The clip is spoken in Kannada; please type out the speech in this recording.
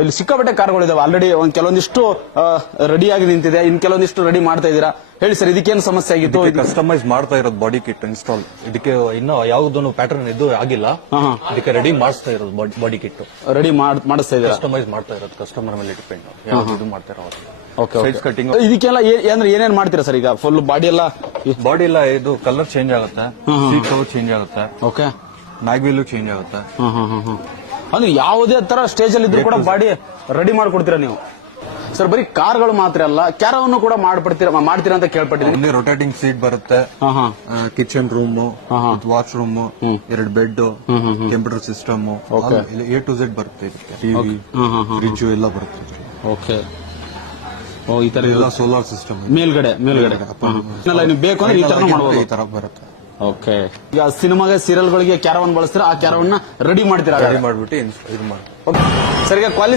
ಇಲ್ಲಿ ಸಿಕ್ಕಾಪಟ್ಟೆ ಕಾರ್ಗಳಿದಾವೆ ಆಲ್ರೆಡಿ ಒಂದ್ ಕೆಲವೊಂದಿಷ್ಟು ರೆಡಿ ಆಗಿ ನಿಂತಿದೆ, ಇನ್ ಕೆಲವೊಂದಿಷ್ಟು ರೆಡಿ ಮಾಡ್ತಾ ಇದೀರಾ. ಹೇಳಿ ಸರ್, ಇದಕ್ಕೇನು ಸಮಸ್ಯೆ ಆಗಿತ್ತು? ಕಸ್ಟಮೈಸ್ ಮಾಡ್ತಾ ಇರೋದು ಬಾಡಿ ಕಿಟ್ ಇನ್ಸ್ಟಾಲ್. ಇದಕ್ಕೆ ಇನ್ನೂ ಯಾವುದನ್ನು ಪ್ಯಾಟರ್ನ್ ಇದು ಆಗಿಲ್ಲ. ಇದಕ್ಕೆ ರೆಡಿ ಮಾಡಿಸ್ತಾ ಇರೋದು ಬಾಡಿ ಕಿಟ್ ರೆಡಿ ಮಾಡಿಸ್ತಾ ಇದ್ದೀರಾ? ಕಸ್ಟಮೈಸ್ ಮಾಡ್ತಾ ಇರೋದು ಕಸ್ಟಮರ್ ಮೇಲೆ ಡಿಪೆಂಡ್ ಯಾವ್ದು ಇದು ಮಾಡ್ತಾ ಇರೋದು. ಸೈಜ್ ಕಟಿಂಗ್ ಇದಕ್ಕೆಲ್ಲ ಅಂದ್ರೆ ಏನೇನ್ ಮಾಡ್ತೀರಾ ಸರ್? ಈಗ ಫುಲ್ ಬಾಡಿ ಎಲ್ಲ ಇದು ಕಲರ್ ಚೇಂಜ್ ಆಗುತ್ತೆ, ಸೀಟ್ ಕವರ್ ಚೇಂಜ್ ಆಗುತ್ತೆ, ಓಕೆ, ಮ್ಯಾಗ್ ವೀಲ್ ಚೇಂಜ್ ಆಗುತ್ತೆ. ಅಂದ್ರೆ ಯಾವುದೇ ತರ ಸ್ಟೇಜ್ ಅಲ್ಲಿ ಇದ್ರೂ ಕೂಡ ಬಾಡಿ ರೆಡಿ ಮಾಡ್ಕೊಡ್ತೀರಾ ನೀವು ಸರ್? ಬರೀ ಕಾರ್ಗಳು ಮಾತ್ರ ಅಲ್ಲ, ಕ್ಯಾರವನ್ನು ಕೂಡ ಮಾಡ್ತೀರಾ ಅಂತ ಕೇಳ್ಪಟ್ಟಿದ್ದೀನಿ. ರೊಟೇಟಿಂಗ್ ಸೀಟ್ ಬರುತ್ತೆ, kitchen room, wash room, 2 bed, computer system, A to Z ಬರುತ್ತೆ. ಟಿವಿ, ಫ್ರಿಡ್ಜ್ ಎಲ್ಲ ಬರುತ್ತೆ. ಓಕೆ, ಈ ತರ ಎಲ್ಲ ಸೋಲಾರ್ ಸಿಸ್ಟಮ್ ಮೇಲ್ಗಡೆ ನೀವು ಬೇಕು ಅಂದ್ರೆ ಈ ತರ ಮಾಡಬಹುದು. ಈ ತರ ಬರುತ್ತೆ. ಓಕೆ, ಈಗ ಸಿನಿಮಾಗೆ ಸೀರಿಯಲ್ಗಳಿಗೆ ಕ್ಯಾರವನ್ ಬಳಸ್ತೀರಾ, ಆ ಕ್ಯಾರವನ್ನ ರೆಡಿ ಮಾಡ್ತೀರಾ? ರೆಡಿ ಮಾಡ್ಬಿಟ್ಟು ಇದು ಮಾಡಿ. ಸರ್, ಈಗ ಕ್ವಾಲಿಟಿ